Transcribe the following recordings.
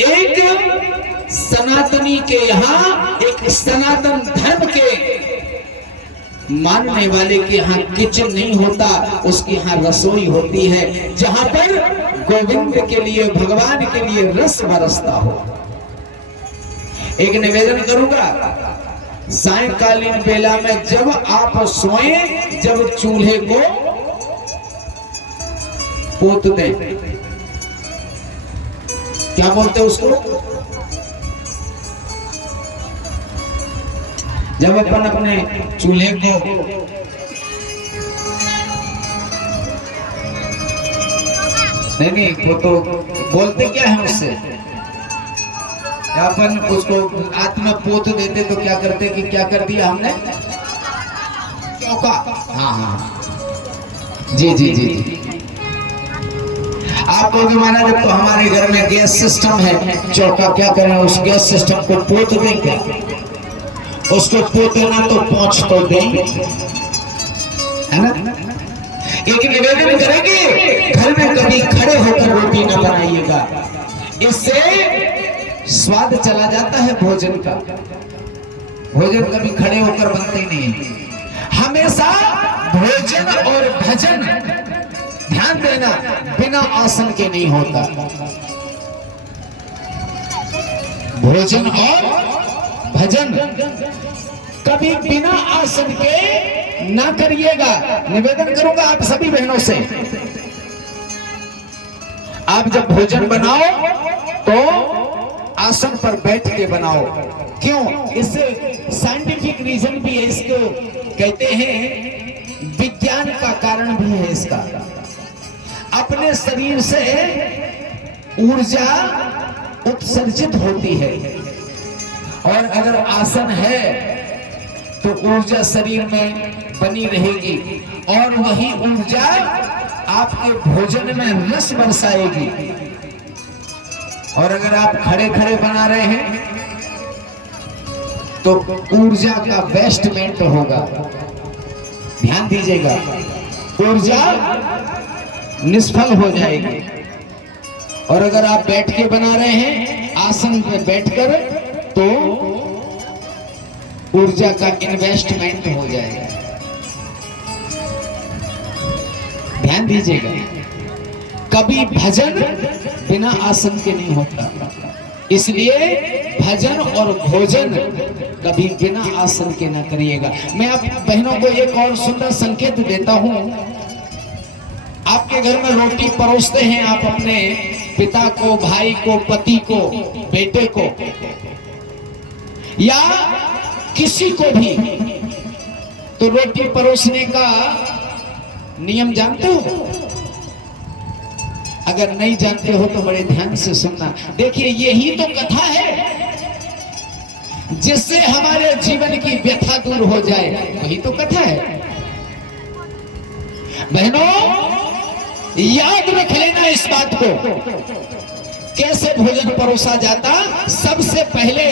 एक सनातनी के यहाँ, एक सनातन धर्म के मानने वाले के यहाँ किचन नहीं होता, उसके यहाँ रसोई होती है, जहां पर गोविंद के लिए, भगवान के लिए रस बरसता हो। एक निवेदन करूंगा, सायंकालीन बेला में जब आप सोएं, जब चूल्हे को पोत दें, क्या बोलते हैं उसको, जब अपन अपने चूल्हे को नहीं वो तो बोलते क्या है उससे, अपन उसको हाथ में पोत देते तो क्या करते कि क्या कर दिया हमने, चौका। हाँ हाँ जी जी जी जी। आप लोग महाराज जब तो हमारे घर में गैस सिस्टम है, चौका क्या करें, उस गैस सिस्टम को पोत दें क्या, उसको पोते ना तो पहुंच तो दें, है ना। एक निवेदन करेंगे, घर में कभी खड़े होकर रोटी न बनाइएगा, इससे स्वाद चला जाता है भोजन का। भोजन कभी खड़े होकर बनते ही नहीं। हमेशा भोजन और भजन, ध्यान देना, बिना आसन के नहीं होता। भोजन और भजन कभी बिना आसन के ना करिएगा। निवेदन करूंगा आप सभी बहनों से, आप जब भोजन बनाओ तो आसन पर बैठ के बनाओ। क्यों? इससे साइंटिफिक रीजन भी है, इसको कहते हैं, विज्ञान का कारण भी है इसका। अपने शरीर से ऊर्जा उत्सर्जित होती है, और अगर आसन है तो ऊर्जा शरीर में बनी रहेगी, और वही ऊर्जा आपके भोजन में रस बरसाएगी। और अगर आप खड़े खड़े बना रहे हैं तो ऊर्जा का वेस्टमेंट होगा, ध्यान दीजिएगा, ऊर्जा निष्फल हो जाएगी। और अगर आप बैठ के बना रहे हैं, आसन पे बैठकर, तो ऊर्जा का इन्वेस्टमेंट हो जाएगा। ध्यान दीजिएगा, कभी भजन बिना आसन के नहीं होता, इसलिए भजन और भोजन कभी बिना आसन के ना करिएगा। मैं आप बहनों को एक और सुंदर संकेत देता हूं। आपके घर में रोटी परोसते हैं आप अपने पिता को, भाई को, पति को, बेटे को, या किसी को भी, तो रोटी परोसने का नियम जानते हो? अगर नहीं जानते हो तो बड़े ध्यान से सुनना। देखिए, यही तो कथा है जिससे हमारे जीवन की व्यथा दूर हो जाए, वही तो कथा है। बहनों, याद रख लेना इस बात को। कैसे भोजन परोसा जाता? सबसे पहले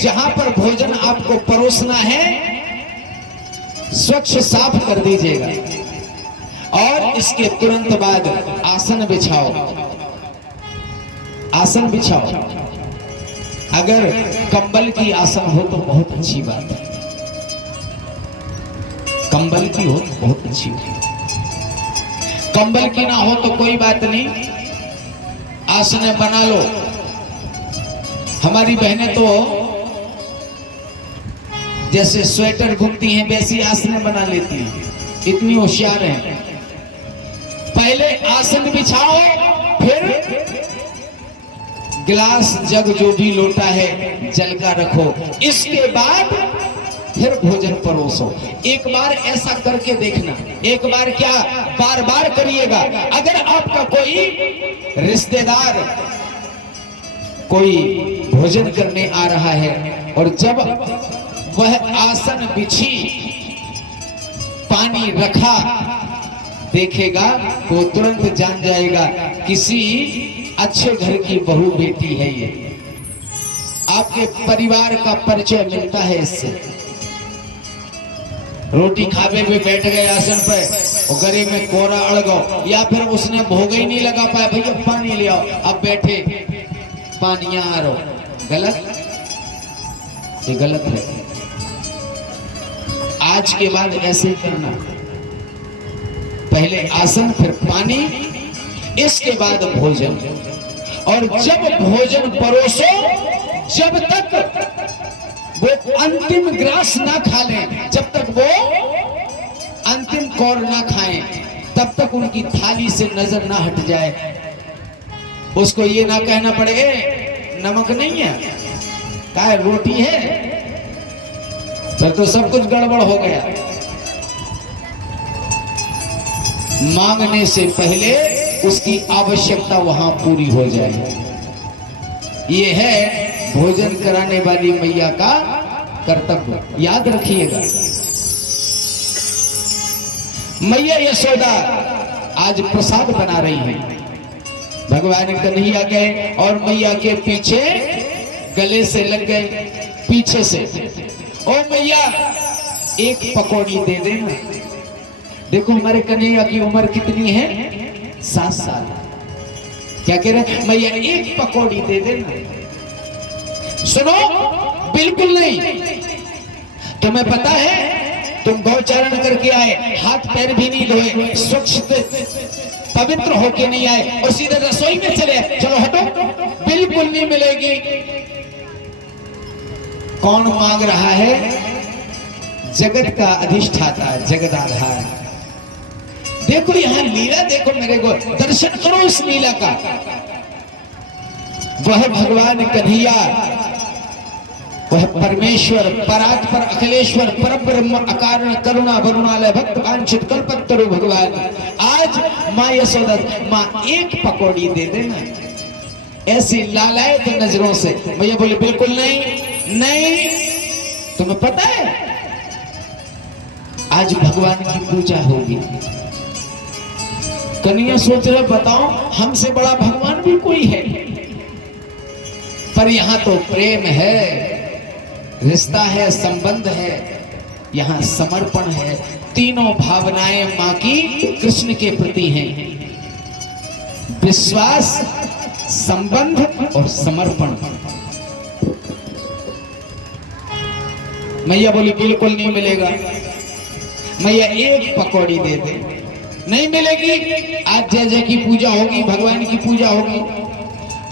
जहां पर भोजन आपको परोसना है, स्वच्छ साफ कर दीजिएगा, और इसके तुरंत बाद आसन बिछाओ। आसन बिछाओ, अगर कंबल की आसन हो तो बहुत अच्छी बात है, कंबल की हो तो बहुत अच्छी बात है। कंबल की ना हो तो कोई बात नहीं, आसन बना लो। हमारी बहनें तो जैसे स्वेटर बुनती हैं वैसी आसन बना लेती हैं, इतनी होशियार हैं। पहले आसन बिछाओ, फिर गिलास, जग, जो भी लोटा है, जल का रखो, इसके बाद फिर भोजन परोसो। एक बार ऐसा करके देखना, एक बार क्या, बार बार करिएगा। अगर आपका कोई रिश्तेदार कोई भोजन करने आ रहा है, और जब वह आसन बिछी, पानी रखा, देखेगा तो तुरंत जान जाएगा किसी अच्छे घर की बहू बेटी है ये। आपके परिवार का परिचय मिलता है इससे। रोटी खावे हुए बैठ गए आसन पर, और गले में कोरा अड़ गो, या फिर उसने भोग ही नहीं लगा पाया, भैया पानी ले आओ, अब बैठे, पानियारो, गलत, ये गलत है। आज के बाद ऐसे ही करना, पहले आसन फिर पानी, इसके बाद भोजन। और जब भोजन परोसो, जब तक वो अंतिम ग्रास ना खा लें, जब तक वो अंतिम कौर ना खाएं, तब तक उनकी थाली से नजर ना हट जाए। उसको ये ना कहना पड़े नमक नहीं है, क्या है, रोटी है, फिर तो सब कुछ गड़बड़ हो गया। मांगने से पहले उसकी आवश्यकता वहां पूरी हो जाए। ये है भोजन कराने वाली मैया का कर्तव्य, याद रखिएगा। मैया यशोदा आज प्रसाद बना रही है। भगवान कन्हैया गए और मैया के पीछे गले से लग गए, पीछे से, ओ मैया एक पकौड़ी दे देना। देखो हमारे कन्हैया की उम्र कितनी है, 7 साल। क्या कह रहे, मैया एक पकौड़ी दे देना। सुनो, बिल्कुल नहीं। तुम्हें पता है तुम गौचारण करके आए, हाथ पैर भी नहीं धोए, स्वच्छ पवित्र होके नहीं आए और सीधे रसोई में चले, चलो हटो, बिल्कुल नहीं मिलेगी। कौन मांग रहा है, जगत का अधिष्ठाता, जगदाधार। देखो यहां लीला देखो, मेरे को दर्शन करो इस लीला का। वह भगवान कन्हैया, वह परमेश्वर, परात्पर, अखिलेश्वर, परब्रह्म, अकारण, करुणा, वरुणालय, भक्त वांछित कल्पतरु भगवान, आज माँ यशोदा, माँ एक पकौड़ी दे देना। ऐसी लालायत नजरों से मैया बोले बिल्कुल नहीं, नहीं। तुम्हें पता है आज भगवान की पूजा होगी। कन्हैया सोच रहे, बताओ हमसे बड़ा भगवान भी कोई है? पर यहां तो प्रेम है, रिश्ता है, संबंध है, यहां समर्पण है। तीनों भावनाएं मां की कृष्ण के प्रति हैं, विश्वास, संबंध और समर्पण। मैया बोली बिल्कुल नहीं मिलेगा। मैया एक पकौड़ी दे दे, नहीं मिलेगी। आज जय जय की पूजा होगी, भगवान की पूजा होगी।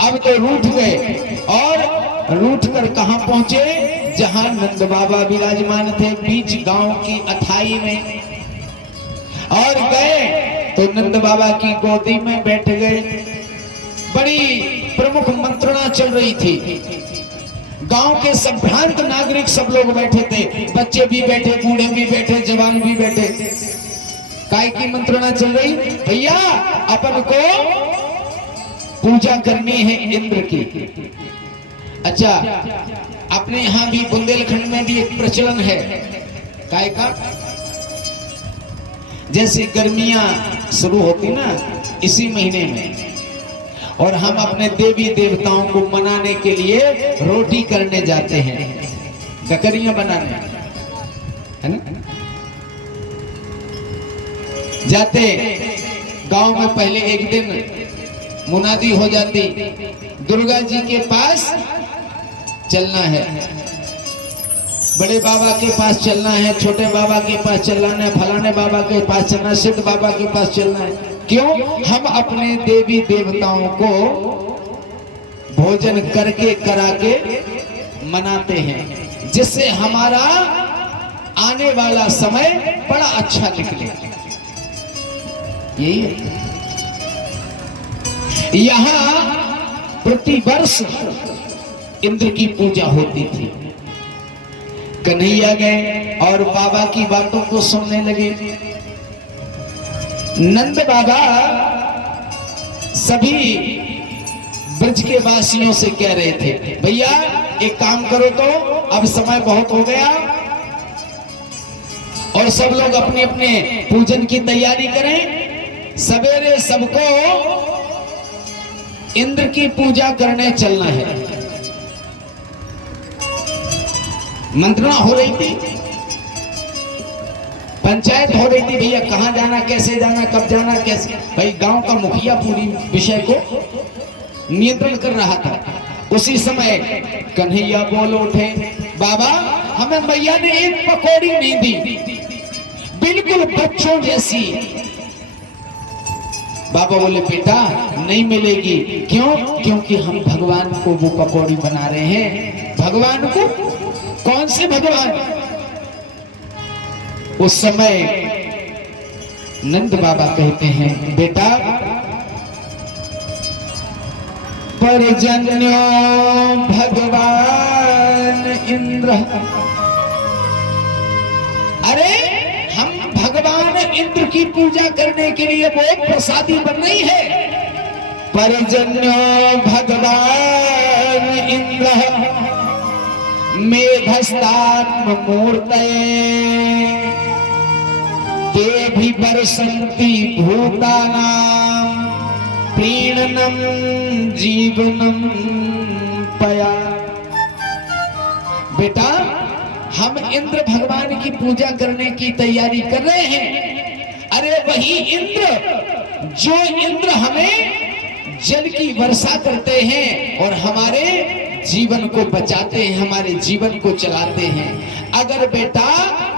अब तो रूठ गए और रूठ कर कहां पहुंचे, जहां नंद बाबा विराजमान थे, बीच गांव की अथाई में। और गए तो नंद बाबा की गोदी में बैठ गए। बड़ी प्रमुख मंत्रणा चल रही थी। गांव के संभ्रांत नागरिक सब लोग बैठे थे, बच्चे भी बैठे, बूढ़े भी बैठे, जवान भी बैठे। काय की मंत्रणा चल रही, भैया अपन को पूजा करनी है इंद्र की। अच्छा, अपने यहां भी बुंदेलखंड में भी एक प्रचलन है काय का, जैसे गर्मियां शुरू होती ना इसी महीने में, और हम अपने देवी देवताओं को मनाने के लिए रोटी करने जाते हैं, गकरियां बनाने, है ना। जाते गांव में पहले एक दिन मुनादी हो जाती, दुर्गा जी के पास चलना है, बड़े बाबा के पास चलना है, छोटे बाबा के पास चलना है, फलाने बाबा के पास चलना है, सिद्ध बाबा के पास चलना है। क्यों? हम अपने देवी देवताओं को भोजन करके करा के मनाते हैं, जिससे हमारा आने वाला समय बड़ा अच्छा निकले। यही है। यहां प्रतिवर्ष इंद्र की पूजा होती थी। कन्हैया गए और बाबा की बातों को सुनने लगे। नंद बाबा सभी ब्रज के वासियों से कह रहे थे, भैया एक काम करो तो, अब समय बहुत हो गया और सब लोग अपने अपने पूजन की तैयारी करें। सवेरे सबको इंद्र की पूजा करने चलना है। मंत्रणा हो रही थी, पंचायत हो रही थी, भैया कहां जाना, कैसे जाना, कब जाना, कैसे। भाई गांव का मुखिया पूरी विषय को नियंत्रण कर रहा था। उसी समय कन्हैया बोल उठे, बाबा हमें मैया ने एक पकौड़ी नहीं दी, बिल्कुल बच्चों जैसी। बाबा बोले बेटा नहीं मिलेगी। क्यों? क्योंकि हम भगवान को वो पकौड़ी बना रहे हैं। भगवान को? कौन से भगवान? उस समय नंद बाबा कहते हैं, बेटा परजन्यो भगवान इंद्र। अरे हम भगवान इंद्र की पूजा करने के लिए वो प्रसादी बन रही है। परजन्यो भगवान इंद्र मेघस्तात्म मूर्तये ते भी बरसंती भूतानां प्रीणनम जीवनम पया। बेटा हम इंद्र भगवान की पूजा करने की तैयारी कर रहे हैं। अरे वही इंद्र जो इंद्र हमें जल की वर्षा करते हैं और हमारे जीवन को बचाते हैं, हमारे जीवन को चलाते हैं। अगर बेटा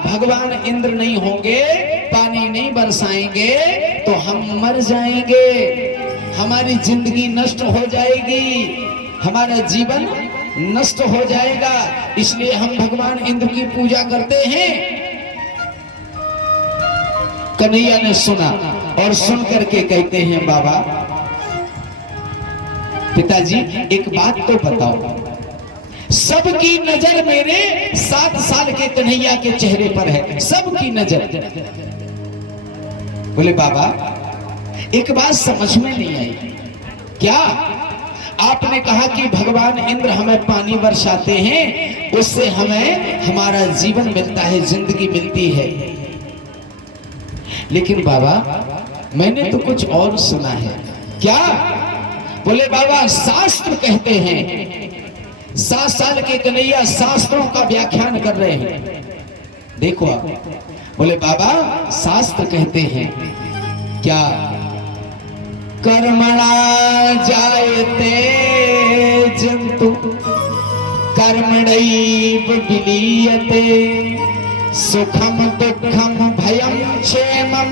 भगवान इंद्र नहीं होंगे, पानी नहीं बरसाएंगे तो हम मर जाएंगे, हमारी जिंदगी नष्ट हो जाएगी, हमारा जीवन नष्ट हो जाएगा। इसलिए हम भगवान इंद्र की पूजा करते हैं। कन्हैया ने सुना और सुन करके कहते हैं, बाबा पिताजी एक बात तो बताओ, सबकी नजर मेरे 7 साल के कन्हैया के चेहरे पर है, सबकी नजर। बोले बाबा एक बात समझ में नहीं आई। क्या? आपने कहा कि भगवान इंद्र हमें पानी बरसाते हैं, उससे हमें हमारा जीवन मिलता है, जिंदगी मिलती है। लेकिन बाबा मैंने तो कुछ और सुना है। क्या? बोले बाबा शास्त्र कहते हैं, 7 साल के कन्हैया शास्त्रों का व्याख्यान कर रहे हैं। देखो आप। बोले बाबा शास्त्र कहते हैं क्या? कर्मणा जायते जंतु कर्मणैव विलीयते सुखम दुःखम भयं क्षेमं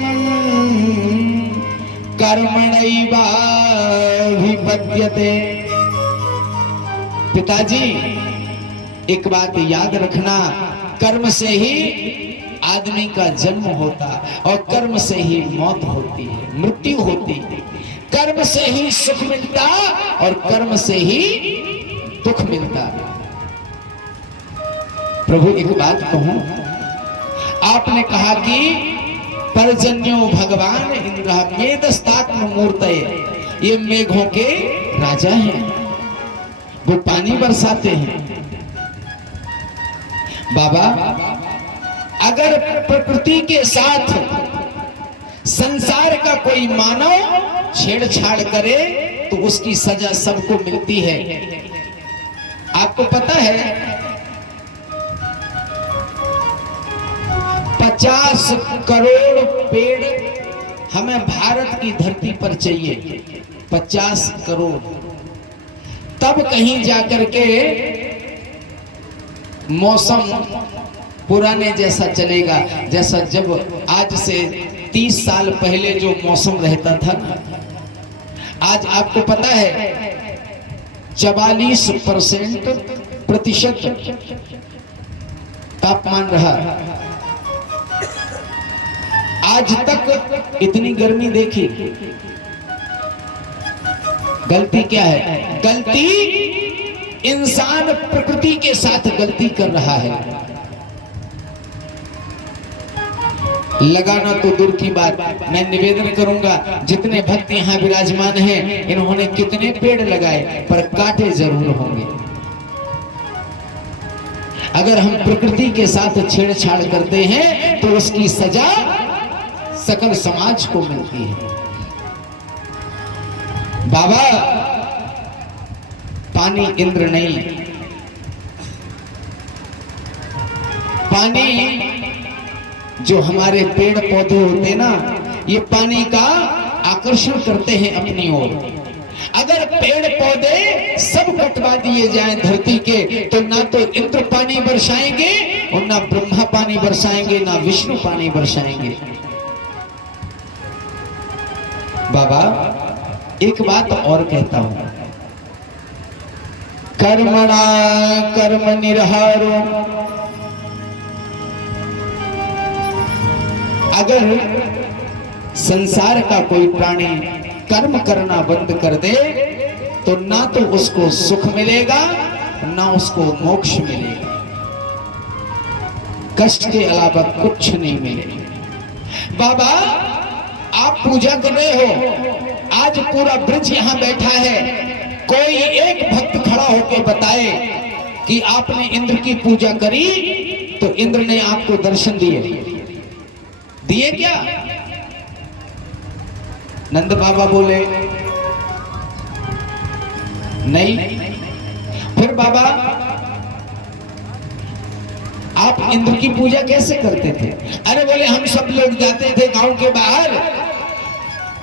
कर्मणैव विपद्यते। पिताजी एक बात याद रखना, कर्म से ही आदमी का जन्म होता और कर्म से ही मौत होती है, मृत्यु होती है। कर्म से ही सुख मिलता और कर्म से ही दुख मिलता। प्रभु एक बात कहूं, आपने कहा कि परजन्यो भगवान इंद्र मेघस्तात्म मूर्तये, ये मेघों के राजा हैं, वो पानी बरसाते हैं। बाबा अगर प्रकृति के साथ संसार का कोई मानव छेड़छाड़ करे तो उसकी सजा सबको मिलती है। आपको पता है 50 करोड़ पेड़ हमें भारत की धरती पर चाहिए, 50 करोड़, तब कहीं जाकर के मौसम पुराने जैसा चलेगा। जैसा जब आज से 30 साल पहले जो मौसम रहता था, आज आपको पता है 44% तापमान रहा। आज तक इतनी गर्मी देखी। गलती क्या है? गलती इंसान प्रकृति के साथ गलती कर रहा है। लगाना तो दूर की बात, मैं निवेदन करूंगा जितने भक्त यहाँ विराजमान हैं, इन्होंने कितने पेड़ लगाए पर काटे जरूर होंगे। अगर हम प्रकृति के साथ छेड़छाड़ करते हैं तो उसकी सजा सकल समाज को मिलती है। बाबा पानी इंद्र नहीं, पानी जो हमारे पेड़ पौधे होते हैं ना, ये पानी का आकर्षण करते हैं अपनी ओर। अगर पेड़ पौधे सब कट दबा दिए जाएं धरती के, तो ना तो इंद्र पानी बरसाएंगे और ना ब्रह्मा पानी बरसाएंगे, ना विष्णु पानी बरसाएंगे। बाबा एक बात और कहता हूं, कर्मणा कर्म निर्हारो। अगर संसार का कोई प्राणी कर्म करना बंद कर दे तो ना तो उसको सुख मिलेगा ना उसको मोक्ष मिलेगा, कष्ट के अलावा कुछ नहीं मिलेगा। बाबा आप पूजा कर रहे हो, आज पूरा ब्रज यहां बैठा है, कोई एक भक्त खड़ा होकर बताए कि आपने इंद्र की पूजा करी तो इंद्र ने आपको दर्शन दिए क्या? नंद बाबा बोले नहीं। फिर बाबा आप इंद्र की पूजा कैसे करते थे? अरे बोले हम सब लोग जाते थे गांव के बाहर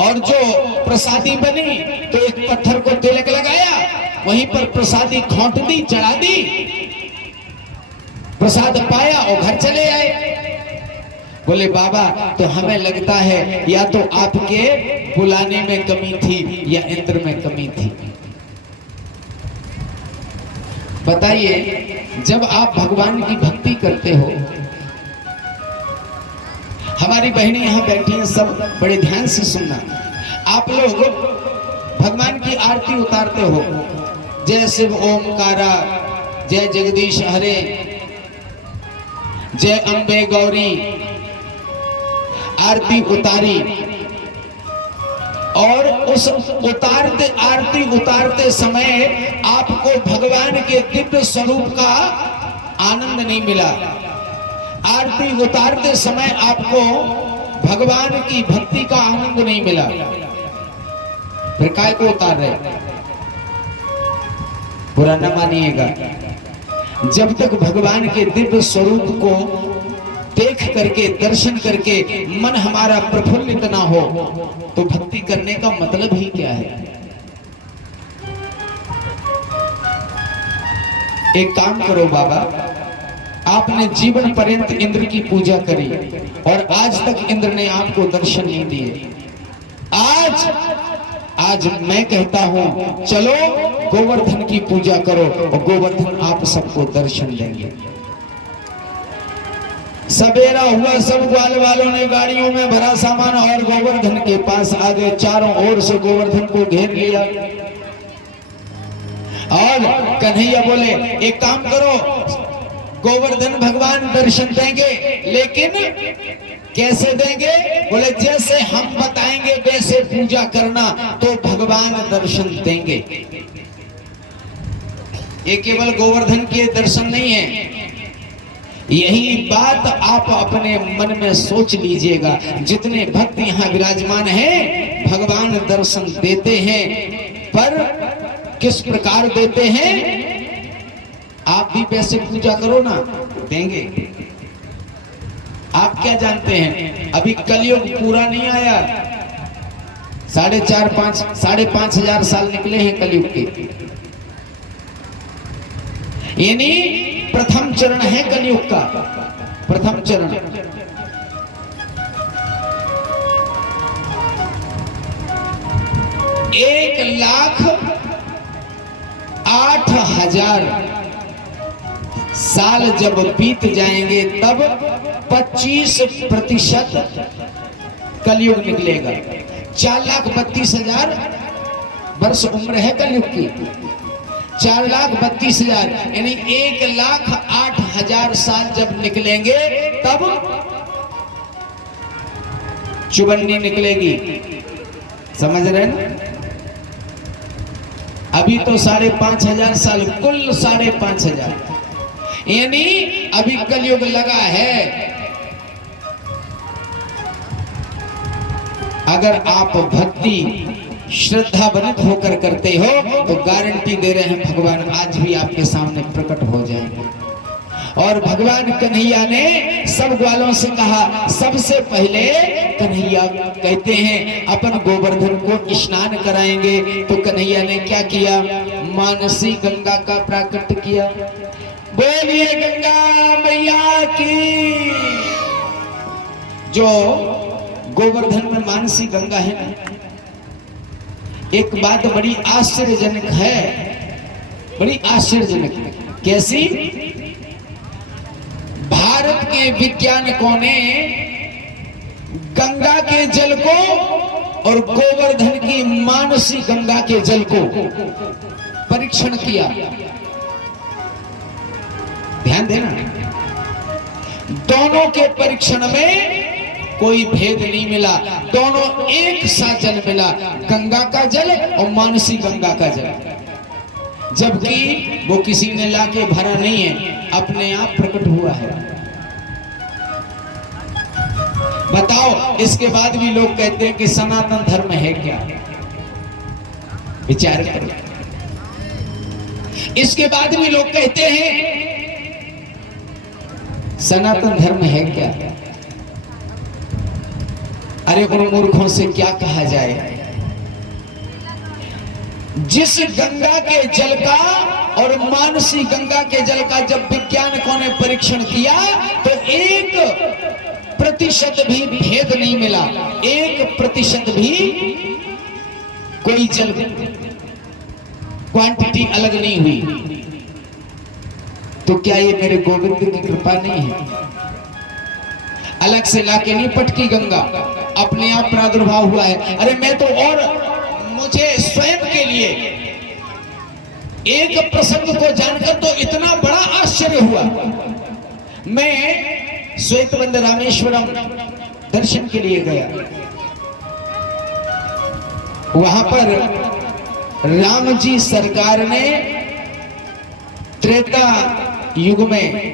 और जो प्रसादी बनी तो एक पत्थर को तिलक लगाया, वहीं पर प्रसादी खोंट दी, चढ़ा दी, प्रसाद पाया और घर चले आए। बोले बाबा तो हमें लगता है या तो आपके बुलाने में कमी थी या इंद्र में कमी थी। बताइए, जब आप भगवान की भक्ति करते हो, हमारी बहनें यहां बैठी हैं, सब बड़े ध्यान से सुनना, आप लोग भगवान की आरती उतारते हो, जय शिव ओमकारा, जय जगदीश हरे, जय अंबे गौरी, आरती उतारी, और उस आरती उतारते समय आपको भगवान के दिव्य स्वरूप का आनंद नहीं मिला, आरती उतारते समय आपको भगवान की भक्ति का आनंद नहीं मिला, फिर काय को उतार रहे? बुरा न मानिएगा, जब तक भगवान के दिव्य स्वरूप को देख करके, दर्शन करके मन हमारा प्रफुल्लित ना हो तो भक्ति करने का मतलब ही क्या है? एक काम करो बाबा, आपने जीवन पर्यंत इंद्र की पूजा करी और आज तक इंद्र ने आपको दर्शन नहीं दिए। आज मैं कहता हूं चलो गोवर्धन की पूजा करो और गोवर्धन आप सबको दर्शन देंगे। सवेरा हुआ, सब ग्वाल वालों ने गाड़ियों में भरा सामान और गोवर्धन के पास आ गए, चारों ओर से गोवर्धन को घेर लिया और कन्हैया बोले एक काम करो, गोवर्धन भगवान दर्शन देंगे, लेकिन कैसे देंगे? बोले जैसे हम बताएंगे वैसे पूजा करना तो भगवान दर्शन देंगे। ये केवल गोवर्धन के दर्शन नहीं है, यही बात आप अपने मन में सोच लीजिएगा। जितने भक्त यहाँ विराजमान हैं, भगवान दर्शन देते हैं, पर किस प्रकार देते हैं? आप भी वैसे पूजा करो ना, देंगे। आप क्या जानते हैं, अभी कलयुग पूरा नहीं आया, 4,500 साल निकले हैं कलयुग के, यानी प्रथम चरण है कलयुग का, प्रथम चरण। 1,08,000 साल जब बीत जाएंगे तब 25% कलयुग निकलेगा। 4,32,000 वर्ष उम्र है कलयुग की, 4,32,000 यानी 1,08,000 साल जब निकलेंगे तब चुबन्नी निकलेगी। समझ रहे हैं? अभी तो 5,500 साल, कुल 5,500, यानी अभी कलयुग लगा है। अगर आप भक्ति श्रद्धा बनित होकर करते हो तो गारंटी दे रहे हैं भगवान आज भी आपके सामने प्रकट हो जाएंगे। और भगवान कन्हैया ने सब ग्वालों से कहा, सबसे पहले कन्हैया कहते हैं अपन गोवर्धन को स्नान कराएंगे। तो कन्हैया ने क्या किया, मानसी गंगा का प्राकट्य किया। बोलिए गंगा मैया की। जो गोवर्धन में मानसी गंगा है ना, एक बात बड़ी आश्चर्यजनक है, बड़ी आश्चर्यजनक। कैसी? भारत के वैज्ञानिकों ने गंगा के जल को और गोवर्धन की मानसी गंगा के जल को परीक्षण किया। ध्यान देना, दोनों के परीक्षण में कोई भेद नहीं मिला, दोनों एक सा जल मिला, गंगा का जल और मानसी गंगा का जल। जबकि वो किसी ने लाके भरा नहीं है, अपने आप प्रकट हुआ है। बताओ, इसके बाद भी लोग कहते हैं कि सनातन धर्म है क्या? विचार करो। इसके बाद भी लोग कहते हैं सनातन धर्म है क्या? अरे उन मूर्खों से क्या कहा जाए। जिस गंगा के जल का और मानसी गंगा के जल का जब वैज्ञानिकों ने परीक्षण किया तो 1% भी भेद नहीं मिला, 1% भी कोई जल क्वांटिटी अलग नहीं हुई। तो क्या ये मेरे गोविंद की कृपा नहीं है? अलग से लाके नहीं पटकी गंगा, अपने आप प्रादुर्भाव हुआ है। अरे मैं तो, और मुझे स्वयं के लिए एक प्रसंग को जानकर तो इतना बड़ा आश्चर्य हुआ। मैं श्वेतबंध रामेश्वरम दर्शन के लिए गया। वहां पर राम जी सरकार ने त्रेता युग में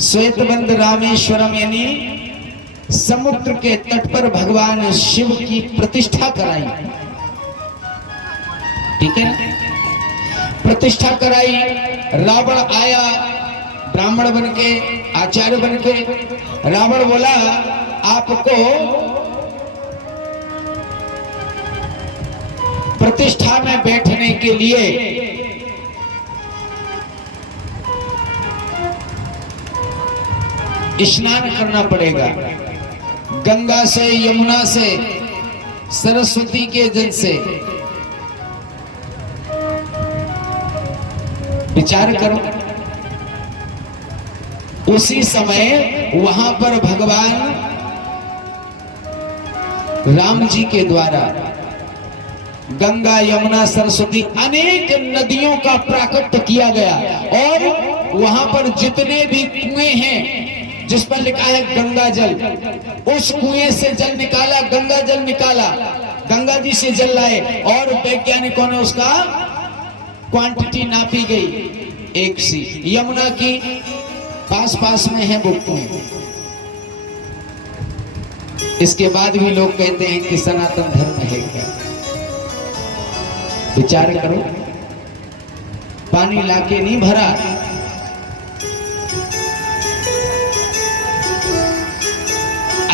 श्वेतबंध रामेश्वरम यानी समुद्र के तट पर भगवान शिव की प्रतिष्ठा कराई। ठीक है ना? प्रतिष्ठा कराई। रावण आया ब्राह्मण बनके, आचार्य बनके। रावण बोला, आपको प्रतिष्ठा में बैठने के लिए स्नान करना पड़ेगा, गंगा से, यमुना से, सरस्वती के जल से। विचार करो, उसी समय वहां पर भगवान राम जी के द्वारा गंगा, यमुना, सरस्वती अनेक नदियों का प्राकट्य किया गया। और वहां पर जितने भी कुएं हैं जिस पर लिखा है गंगा जल, उस कुएं से जल निकाला, गंगा जल निकाला, गंगा जी से जल लाए। और वैज्ञानिकों ने उसका क्वांटिटी नापी गई एक सी। यमुना की पास पास में है वो कुएं। इसके बाद भी लोग कहते हैं कि सनातन धर्म है क्या? विचार करो, पानी लाके नहीं भरा,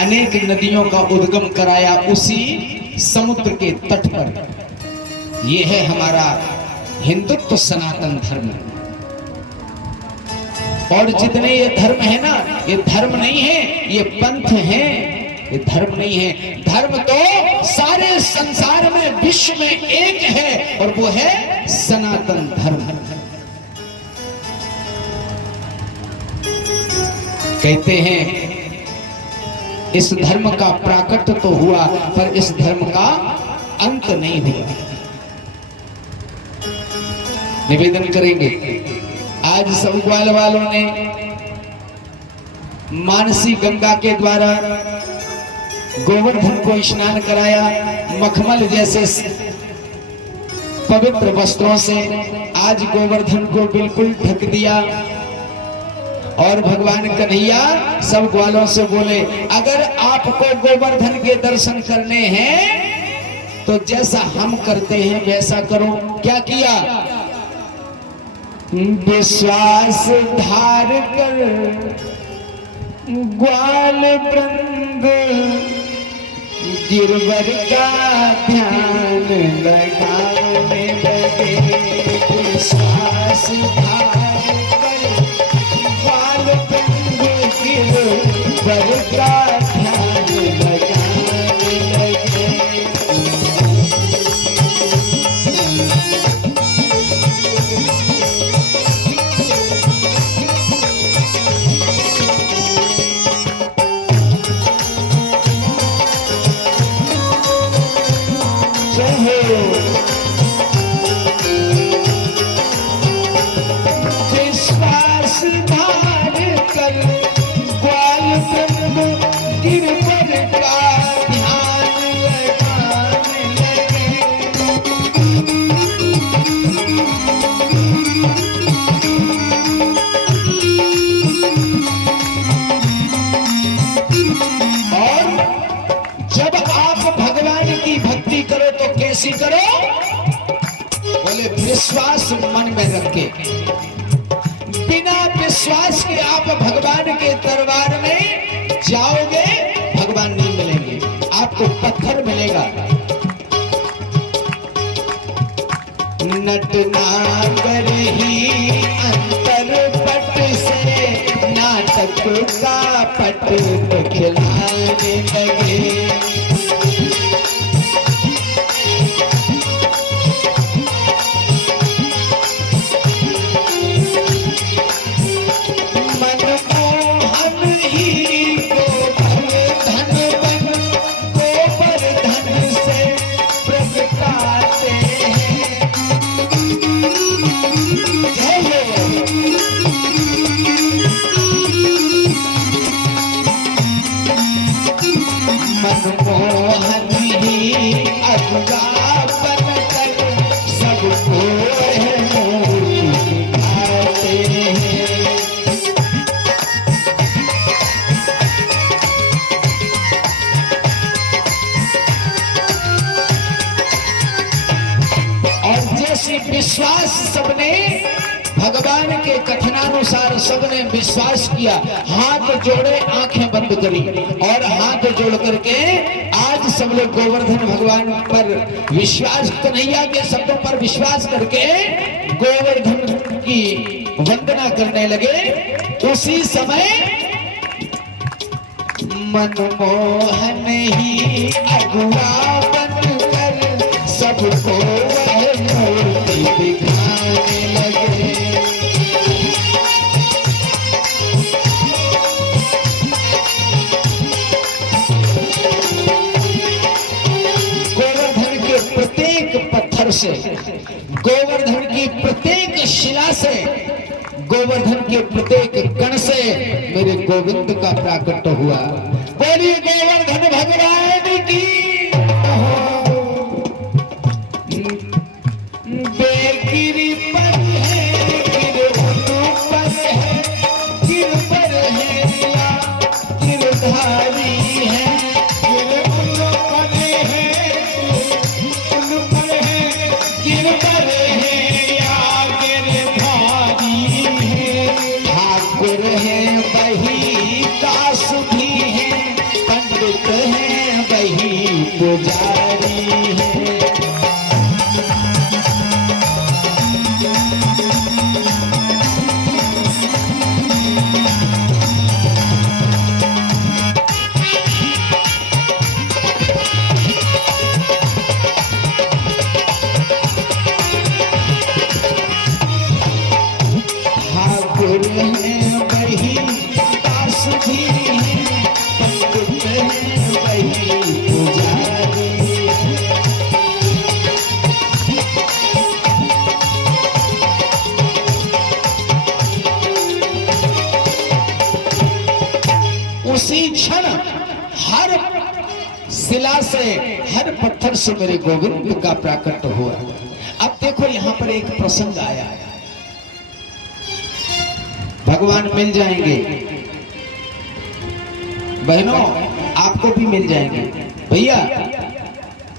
अनेक नदियों का उद्गम कराया उसी समुद्र के तट पर। यह है हमारा हिंदुत्व, सनातन धर्म। और जितने ये धर्म है ना, ये धर्म नहीं है, ये पंथ है, ये धर्म नहीं है। धर्म तो सारे संसार में, विश्व में एक है, और वो है सनातन धर्म। कहते हैं इस धर्म का प्राकट्य तो हुआ, पर इस धर्म का अंत नहीं हुआ। निवेदन करेंगे, आज सब ग्वाल वालों ने मानसी गंगा के द्वारा गोवर्धन को स्नान कराया। मखमल जैसे पवित्र वस्त्रों से आज गोवर्धन को बिल्कुल ढक दिया। और भगवान कन्हैया सब ग्वालों से बोले, अगर आपको गोवर्धन के दर्शन करने हैं तो जैसा हम करते हैं वैसा करो। क्या किया? विश्वास धार कर ग्वाल वृंद गिरवर का ध्यान लगाने लगे। विश्वास धार कर ग्वाल वृंद गिरवर का ध्यान लगाने लगे। विश्वास धार कर ग्वाल वृंद गिरवर का ध्यान लगाने लगे। और जब आप भगवान की भक्ति करो तो कैसी करो? बोले विश्वास मन में रखे। बिना विश्वास के आप भगवान के दरबार में जाओगे, भगवान नहीं मिलेंगे, आपको पत्थर मिलेगा। नट नागर ही अंतर पट से नाटक का पट खिलाने लगे। मनमोहन ही अगुआ बनकर सबको मूर्ति दिखाते हैं। और जैसे विश्वास सबने भगवान के कथनानुसार सबने विश्वास किया, हाथ जोड़े आंखें बंद करी और हाथ जोड़ करके आज सब लोग गोवर्धन भगवान पर विश्वास, कन्हैया के शब्दों पर विश्वास करके गोवर्धन की वंदना करने लगे। उसी समय मनमोहन ही अगुआ बनकर सबको मूर्ति दिखाने लगे। पत्थर से, गोवर्धन की प्रत्येक शिला से, गोवर्धन के प्रत्येक कण से मेरे गोविंद का प्राकट हुआ। बोलिए गोवर्धन भगवान की। बेगिरी पर है गिरधर है, गिरधर है या गिरधारी है, पुजारी है। ठाकुर है वही दास भी है, पंडित है वही पुजारी। उसी क्षण हर शिला से, हर पत्थर से मेरे गोविंद का प्राकट हुआ। अब देखो यहाँ पर एक प्रसंग आया, भगवान मिल जाएंगे बहनों, आपको भी मिल जाएंगे भैया,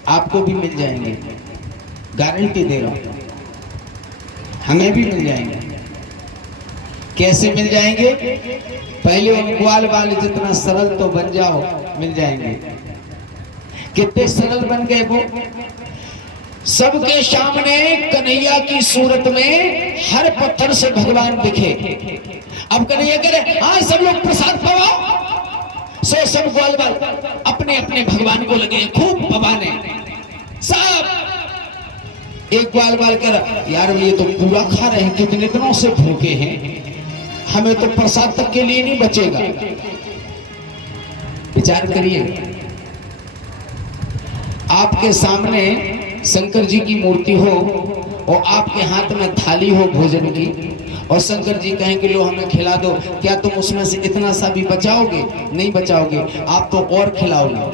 आपको भी मिल जाएंगे, गारंटी दे रहा हूं, हमें भी मिल जाएंगे। कैसे मिल जाएंगे? पहले उन ग्वाल वाले जितना सरल तो बन जाओ, मिल जाएंगे। कितने सरल बन गए वो, सबके सामने कन्हैया की सूरत में हर पत्थर से भगवान दिखे। अब कन्हैया कह रहे हाँ सब लोग प्रसाद पवाओ। सो सब ग्वाल वाल अपने अपने भगवान को लगे खूब पवाने। सब एक ग्वाल वाल कर यार ये तो पूरा खा रहे हैं, कितने दिनों से भूखे हैं, हमें तो प्रसाद तक के लिए नहीं बचेगा। विचार करिए, आपके सामने शंकर जी की मूर्ति हो और आपके हाथ में थाली हो भोजन की, और शंकर जी कहें कि लो हमें खिला दो, क्या तुम उसमें से इतना सा भी बचाओगे? नहीं बचाओगे, आप तो और खिलाओगे।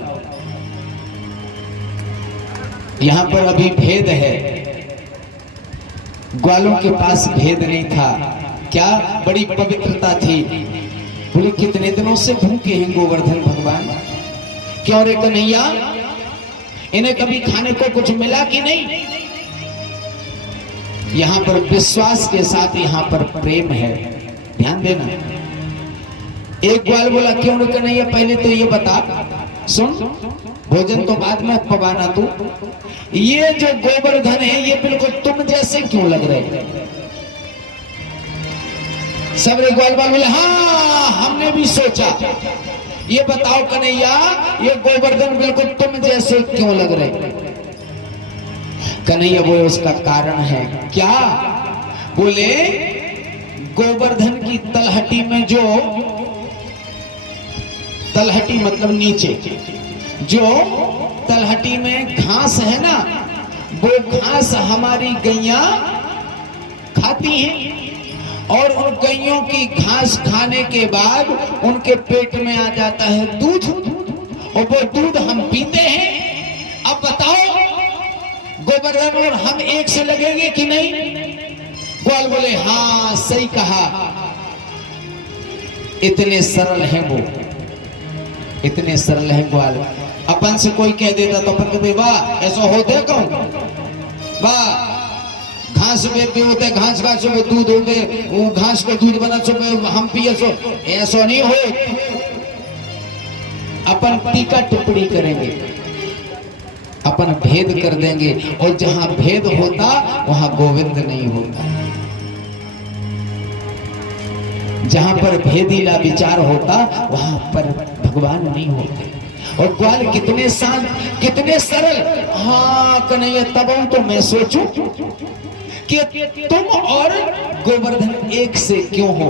यहां पर अभी भेद है, ग्वालों के पास भेद नहीं था। क्या बड़ी पवित्रता थी। बोले कितने दिनों से भूखे हैं गोवर्धन भगवान, क्यों रे कन्हैया, इन्हें कभी खाने को कुछ मिला कि नहीं? यहां पर विश्वास के साथ यहां पर प्रेम है, ध्यान देना। एक ग्वाल बोला क्यों रे कन्हैया, पहले तो ये बता, सुन भोजन तो बाद में पवाना तू, ये जो गोवर्धन है ये बिल्कुल तुम जैसे क्यों लग रहे? सब रे ग्वाल बोले हाँ हमने भी सोचा, ये बताओ कन्हैया ये गोवर्धन बिल्कुल तुम जैसे क्यों लग रहे? कन्हैया बोले उसका कारण है। क्या? बोले गोवर्धन की तलहटी में जो, तलहटी मतलब नीचे, जो तलहटी में घास है ना, वो घास हमारी गैया खाती हैं, और उन गैयों की घास खाने के बाद उनके पेट में आ जाता है दूध, और वो दूध हम पीते हैं। अब बताओ गोवर्धन और हम एक से लगेंगे कि नहीं? ग्वाल बोले हाँ सही कहा, इतने सरल हैं वो, इतने सरल हैं ग्वाल। अपन से कोई कह देता तो अपन कहते वाह ऐसा होते कहूं, वाह घास पे होते, घास घास पे दूध होते, वो घास का दूध बना सो हम पिए सो, ऐसा नहीं हो। अपन टीका टिप्पणी करेंगे, अपन भेद कर देंगे, और जहां भेद होता वहां गोविंद नहीं होता। जहां पर भेदीला विचार होता वहां पर भगवान नहीं होते। और ग्वाल कितने शांत, कितने सरल। हाँ कन्हैया तब तो मैं सोचूं कि तुम और गोवर्धन एक से क्यों हो?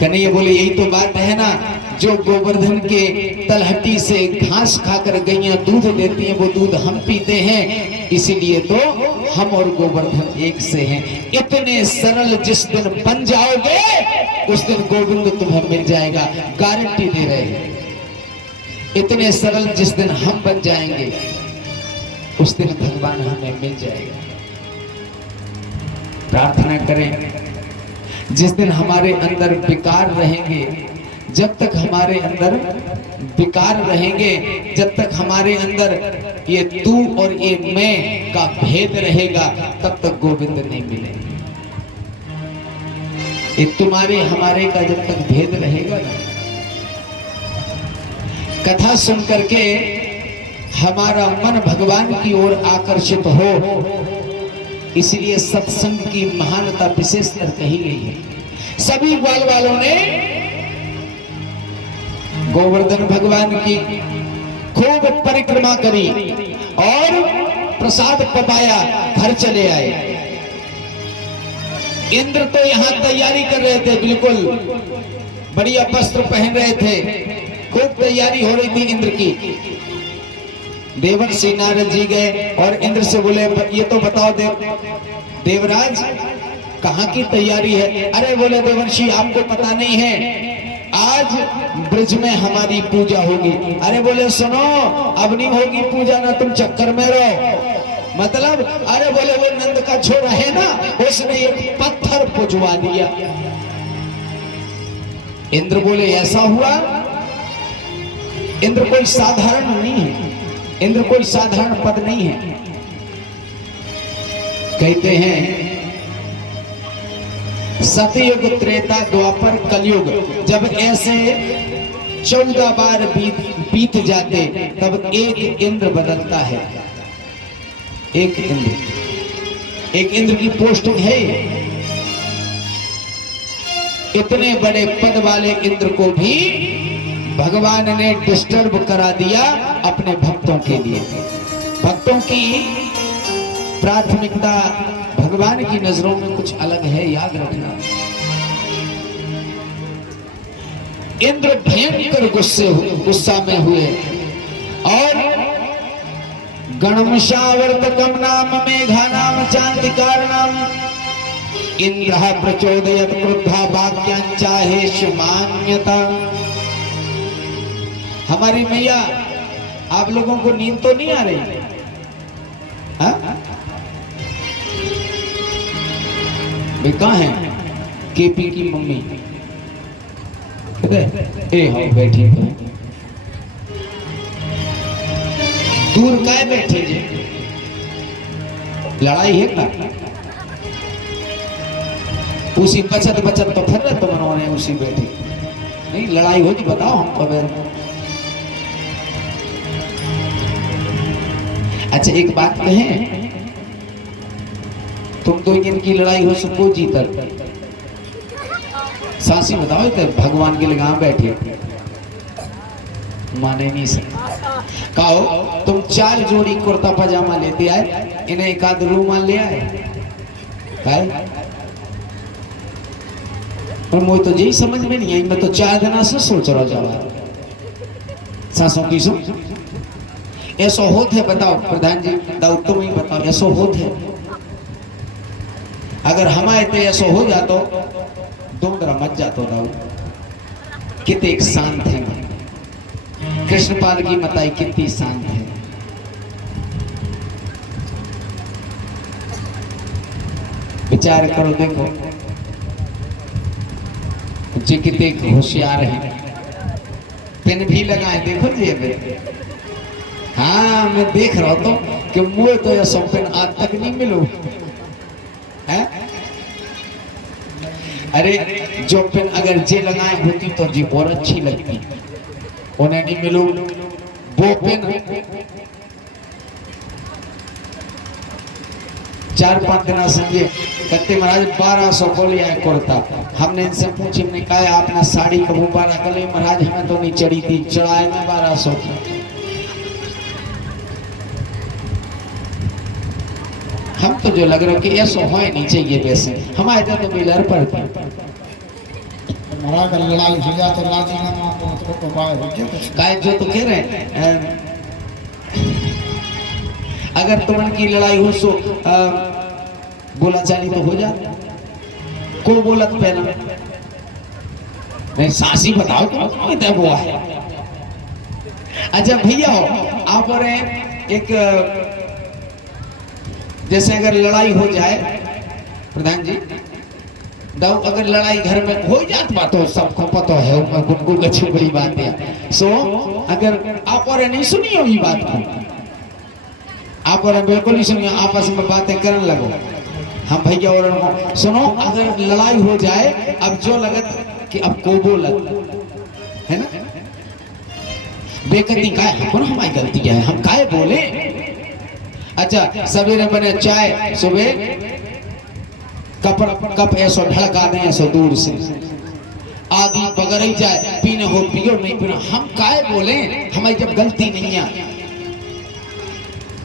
कन्हैया बोले यही तो बात है ना, जो गोवर्धन के तलहटी से घास खाकर गैया दूध देती हैं, वो दूध हम पीते हैं, इसीलिए तो हम और गोवर्धन एक से हैं। इतने सरल जिस दिन बन जाओगे उस दिन गोविंद तुम्हें मिल जाएगा, गारंटी दे रहे हैं। इतने सरल जिस दिन हम बन जाएंगे उस दिन भगवान हमें मिल जाएगा। प्रार्थना करें, जिस दिन हमारे अंदर विकार रहेंगे, जब तक हमारे अंदर विकार रहेंगे, जब तक हमारे अंदर ये तू और ये मैं का भेद रहेगा, तब तक गोविंद नहीं मिलेगा। ये तुम्हारे हमारे का जब तक भेद रहेगा ना, कथा सुन करके हमारा मन भगवान की ओर आकर्षित हो, इसलिए सत्संग की महानता विशेषकर कही गई है। सभी ग्वाल वालों ने गोवर्धन भगवान की खूब परिक्रमा करी और प्रसाद पपाया, घर चले आए। इंद्र तो यहां तैयारी कर रहे थे, बिल्कुल बढ़िया वस्त्र पहन रहे थे, खूब तैयारी हो रही थी इंद्र की। देवर्षि नारद जी गए और इंद्र से बोले ये तो बताओ देवराज कहाँ की तैयारी है? अरे बोले देवर्षि आपको पता नहीं है, आज ब्रज में हमारी पूजा होगी। अरे बोले सुनो अब नहीं होगी पूजा ना, तुम चक्कर में रहो। मतलब अरे बोले वो नंद का छोरा है ना, उसने एक पत्थर पुजवा दिया। इंद्र बोले ऐसा हुआ? इंद्र कोई साधारण नहीं है, इंद्र कोई साधारण पद नहीं है। कहते हैं सतयुग, त्रेता, द्वापर, कलयुग, जब ऐसे 14 बार बीत जाते तब एक इंद्र बदलता है। एक इंद्र की पोस्टिंग है। इतने बड़े पद वाले इंद्र को भी भगवान ने डिस्टर्ब करा दिया अपने भक्तों के लिए। भक्तों की प्राथमिकता भगवान की नजरों में कुछ अलग है, याद रखना। इंद्र भयंकर गुस्सा में हुए और गणमशावर्तकम नाम मेघा नाम चांदिकारणाम इंद्र प्रचोदयत क्रुद्धा वाक्यांचाहेश मान्यता। हमारी मैया, आप लोगों को नींद तो नहीं आ रही? कहाँ है केपी की मम्मी? ए हाँ बैठी है। दूर काय बैठे जे? लड़ाई है क्या? उसी बचत तो फिर रहे तुम उन्होंने उसी बैठी। नहीं लड़ाई हो तो बताओ हमको। अच्छा एक बात कहें, तुम दो की लड़ाई हो सबको जीतल? सासी बताओ तो भगवान के लिए कहां बैठे? माने नहीं सकते। कहो तुम 4 जोड़ी कुर्ता पजामा लेते आए, इन्हें एक आध रूमाल ले आए। और मुझे तो यही समझ में नहीं आई। मैं तो 4 दिन से सोच रहा जावा सासों की सो ऐसा होत है। बताओ प्रधान जी, दाऊद तुम ही बताओ, ऐसा होत है? अगर हमारे तो ऐसा हो जातो दोगरा मच जातो। दाऊद कितने एक शांत है। कृष्णपाल की मताई कितनी शांत है। विचार करो, देखो जी कितने होशियार हैं। पेन भी लगाए, देखो जी अबे। हाँ मैं देख रहा तो कि मुझे तो यह सब पेन आज तक नहीं मिलो है। अरे जो पेन अगर जे लगाए होती तो जी बहुत अच्छी लगती, उन्हें नहीं मिलो वो पेन। 4-5 दिन संजय कहते महाराज 1200 को लिया है कुर्ता। हमने इनसे पूछी, हमने कहा आपने साड़ी कबू 12 कर ली? महाराज हमें तो नहीं चढ़ी थी, चढ़ाए में 1200 की। हम तो जो लग रहा कि ऐसा हो नहीं चाहिए वैसे, हमारे तो मिलर पर महाराज लड़ाई हो जाए तो राजीनामा तो काय जो तो कह रहे हैं। अगर तुमकी लड़ाई हो सो बोला चाली तो हो जाता। को बोलत पहला नहीं सासी बताओ तो वो है। अच्छा भैया आप और एक जैसे अगर लड़ाई हो जाए प्रधान जी, दाऊ अगर लड़ाई घर में हो जात बात तो सबको पता है, गुनगुन अच्छी बड़ी बात है। सो अगर आप और नहीं सुनी हो ये बात को, आप और बिल्कुल नहीं सुनिए, आपस में बातें करने लगो। हम भैया और सुनो, अगर लड़ाई हो जाए अब जो लगत कि अब को बोलत है ना, बेकती का हमारी गलती है, हम काहे बोले। अच्छा सवेरे बने चाय, सुबह कप ऐसो ढड़का दें ऐसो दूर से, आदि बगर ही जाए, पीने हो पियो नहीं पीना, हम काहे बोले, हमारी जब गलती नहीं है।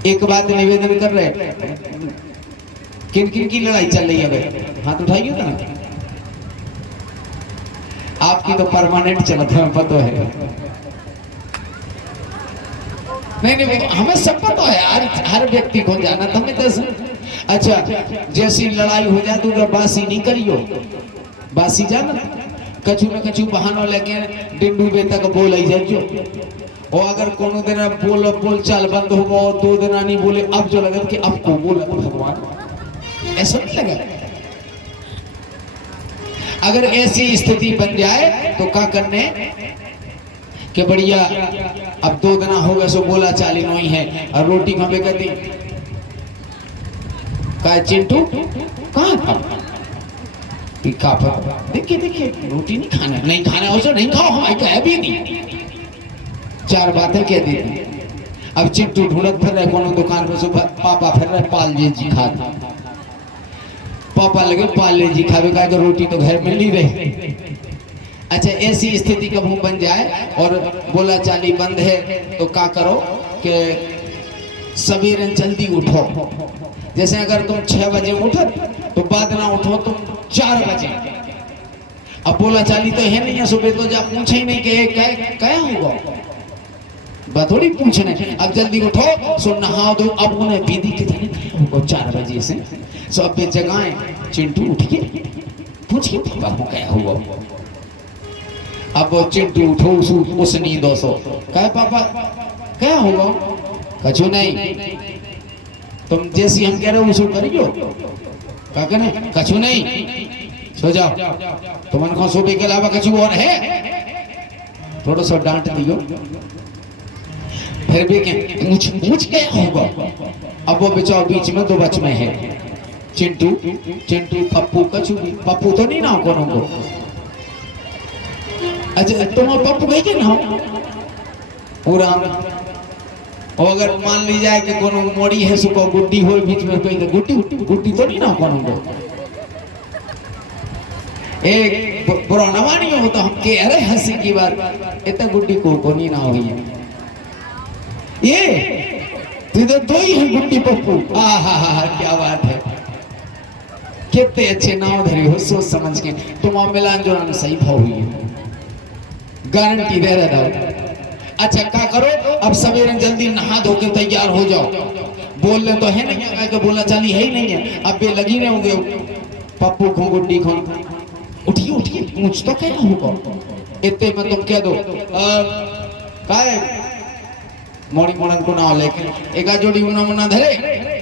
एक बात निवेदन कर रहे, किन किन की लड़ाई चल रही है? हाथ उठाइए ना। आपकी तो परमानेंट चलत है, पता है। नहीं हमें सब पता है, हर व्यक्ति को जाना तो हमें तो। अच्छा जैसी लड़ाई हो जाए तो बासी नहीं करियो, बासी जाना कछु न कछु बहानो लेके डिंडूबे तक बोल ही जाइयो। और अगर कोनो दिन बोल चाल बंद हो 2 दिन नहीं बोले, अब जो लगा कि अब को बोला भगवान, ऐसा नहीं लगा। अगर ऐसी स्थिति बन जाए तो क्या करने कि बढ़िया अब 2 दिन हो गए सो बोला चाली नहीं है, और रोटी खा कहती का चिंटू कहाँ था, देखिए देखिए रोटी नहीं खाना, नहीं खाना उसे नहीं खाओ, हम कह भी नहीं, 4 बातें कह दी। अब चिंटू ढूंढत फिर रहे कोनो दुकान पे, सुबह पापा फिर रहे पाले जी खा, पापा लगे पाले जी खावे का, रोटी तो घर में नहीं रहे। अच्छा ऐसी स्थिति कब बन जाए और बोला चाली बंद है तो क्या करो कि सवेरे जल्दी उठो। जैसे अगर तुम 6 बजे उठो तो बाद ना उठो तुम 4 बजे। अब बोला चाली तो है नहीं है, सुबह तो जब पूछे ही नहीं कि क्या होगा, बात थोड़ी पूछने। अब जल्दी उठो, सो नहा दो। अब उन्हें बीदी कितने होगा 4 बजे से सब पे जगाएं। चिंटू उठिए पूछिए पापा को क्या हुआ। अब चिंटू उठो उस नींदों सो, कहे पापा क्या होगा, कछु नहीं, तुम जैसी हम कह रहे हो उसको करियो, क्या कहने कछु नहीं, सो जाओ, तुमन को सोने के अलावा कछु और है। थोड़ा सा डांट दियो, फिर भी पूछ क्या होगा। अब वो बेचारा बीच में 2 बच में है, चिंटू चिंटू पप्पू, कछु भी पप्पू तो नहीं ना कोनो को। अच्छा तुम पप्पू गई के ना पूरा। और अगर मान ली जाए कि कोनो मोड़ी है सुको गुड्डी हो बीच में, कोई गुड्डी गुड्डी तो नहीं ना कोनो को। एक पुराना वाणी हो तो हम के अरे हंसी की बात, इतना गुड्डी को नहीं ना हुई है ये, तो 2 ही है गुड्डी पप्पू। हा क्या बात है, कितने अच्छे नाम धरे हो सोच समझ के। तुम मिलान जोड़ान सही भाव हुई है, गारंटी दे रहा था। अच्छा क्या करो, अब सवेरे जल्दी नहा धो के तैयार हो जाओ। बोल ले तो है नहीं है, कि बोला चाली है ही नहीं है। अब बे लगी रहे होंगे पप्पू को गुड्डी को, उठिए उठिए पूछ तो क्या होगा। इतने में तुम कह दो काय मोड़ी मोड़न को ना लेके एक जोड़ी उन्ना मुन्ना धरे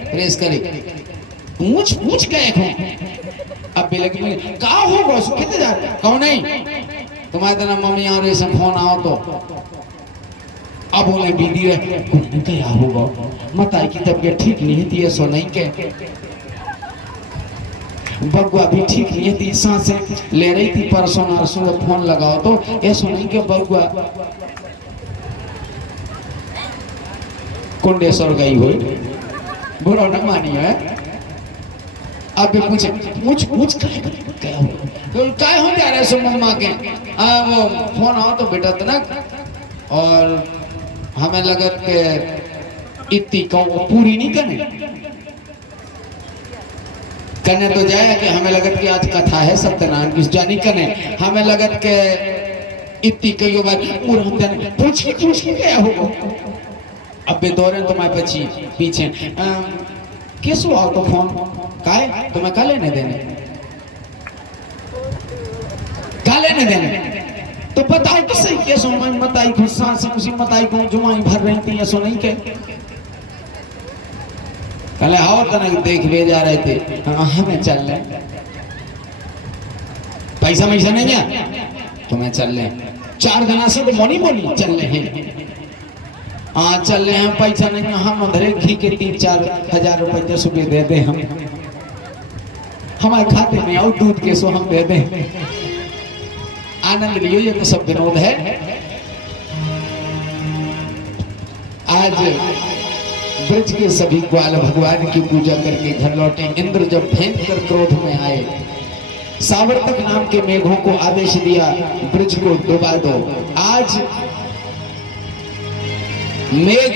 प्रेस करे, पूछ के अब बे लगी का होगा कितने जा कौन नहीं तुम्हारे तरह मम्मी आ रही से फोन आओ तो। अब बोले बीदी रहे क्या होगा, मताई की तबीयत ठीक नहीं थी, ऐसा नहीं के बगुआ भी ठीक नहीं थी, सांसें ले रही थी, परसों नरसों फोन लगाओ तो ऐसा नहीं के बगुआ कुंडेश्वर गई हुई, बुरा न मानी है। अब भी पूछे पूछ क्या होगा, तो क्या हो जा रहा है मम्मा के। वो फोन आओ तो बेटा तनक, और हमें लगत के इतनी कहूँ पूरी नहीं करने तो जाए कि हमें लगत कि आज कथा है सत्यनारायण की जानी करने, हमें लगत के इतनी कई बार पूछ के क्या होगा। अब बे दौरे तुम्हारे पीछे किस आओ तो फोन काय तुम्हें का लेने देने तो बताओ तो सही, कैसो मैं मताई खुद सांस उसी मताई को जुमाई भर रही थी, ऐसो नहीं के कल आओ तना देख ले जा रहे थे। हमें चल रहे पैसा नहीं है तुम्हें चल रहे 4 जना से तो मोनी चल रहे हैं। हाँ चल रहे हैं, पैसा नहीं हम उधर घी के 3-4 हजार रुपए सुबह दे दे, हम हमारे खाते में और दूध के सो हम दे दें, आनंद लियो। ये तो सब विनोद है। आज ब्रज के सभी ग्वाल भगवान की पूजा करके घर लौटे। इंद्र जब भयंकर क्रोध में आए, सावर्तक नाम के मेघों को आदेश दिया ब्रज को डुबा दो। आज मेघ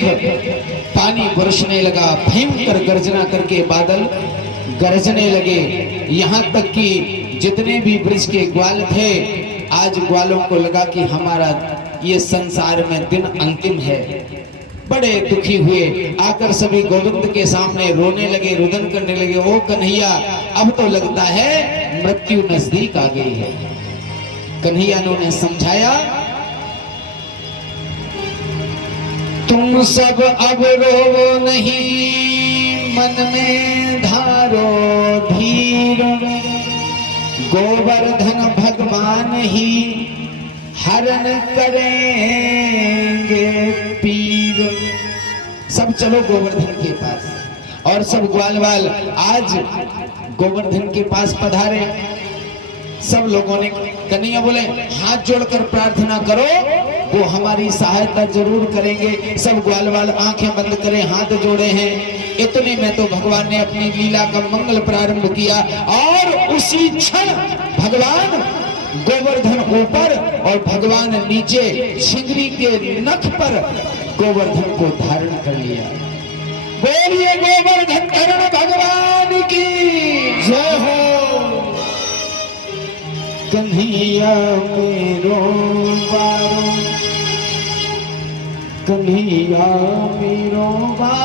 पानी बरसने लगा, भयंकर गर्जना करके बादल गरजने लगे। यहाँ तक कि जितने भी ब्रज के ग्वाल थे, आज ग्वालों को लगा कि हमारा ये संसार में दिन अंतिम है। बड़े दुखी हुए, आकर सभी गोविंद के सामने रोने लगे, रुदन करने लगे। ओ कन्हैया, अब तो लगता है मृत्यु नजदीक आ गई है। कन्हैया ने उन्हें समझाया, तुम सब अब रो नहीं, मन में धारो धीर, गोवर्धन भगवान ही हरण करेंगे पीर। सब चलो गोवर्धन के पास। और सब ग्वाल वाल आज गोवर्धन के पास पधारे। सब लोगों ने कन्हैया बोले हाथ जोड़कर प्रार्थना करो, वो हमारी सहायता जरूर करेंगे। सब ग्वाल वाल आंखें बंद करें, हाथ जोड़े हैं। इतने में तो भगवान ने अपनी लीला का मंगल प्रारंभ किया और उसी क्षण भगवान गोवर्धन ऊपर और भगवान नीचे छिंगरी के नख पर गोवर्धन को धारण कर लिया। बोलिए गोवर्धन धरण भगवान की जय हो। कन्हैया मेरो बारो, कन्हैया मेरो बारो,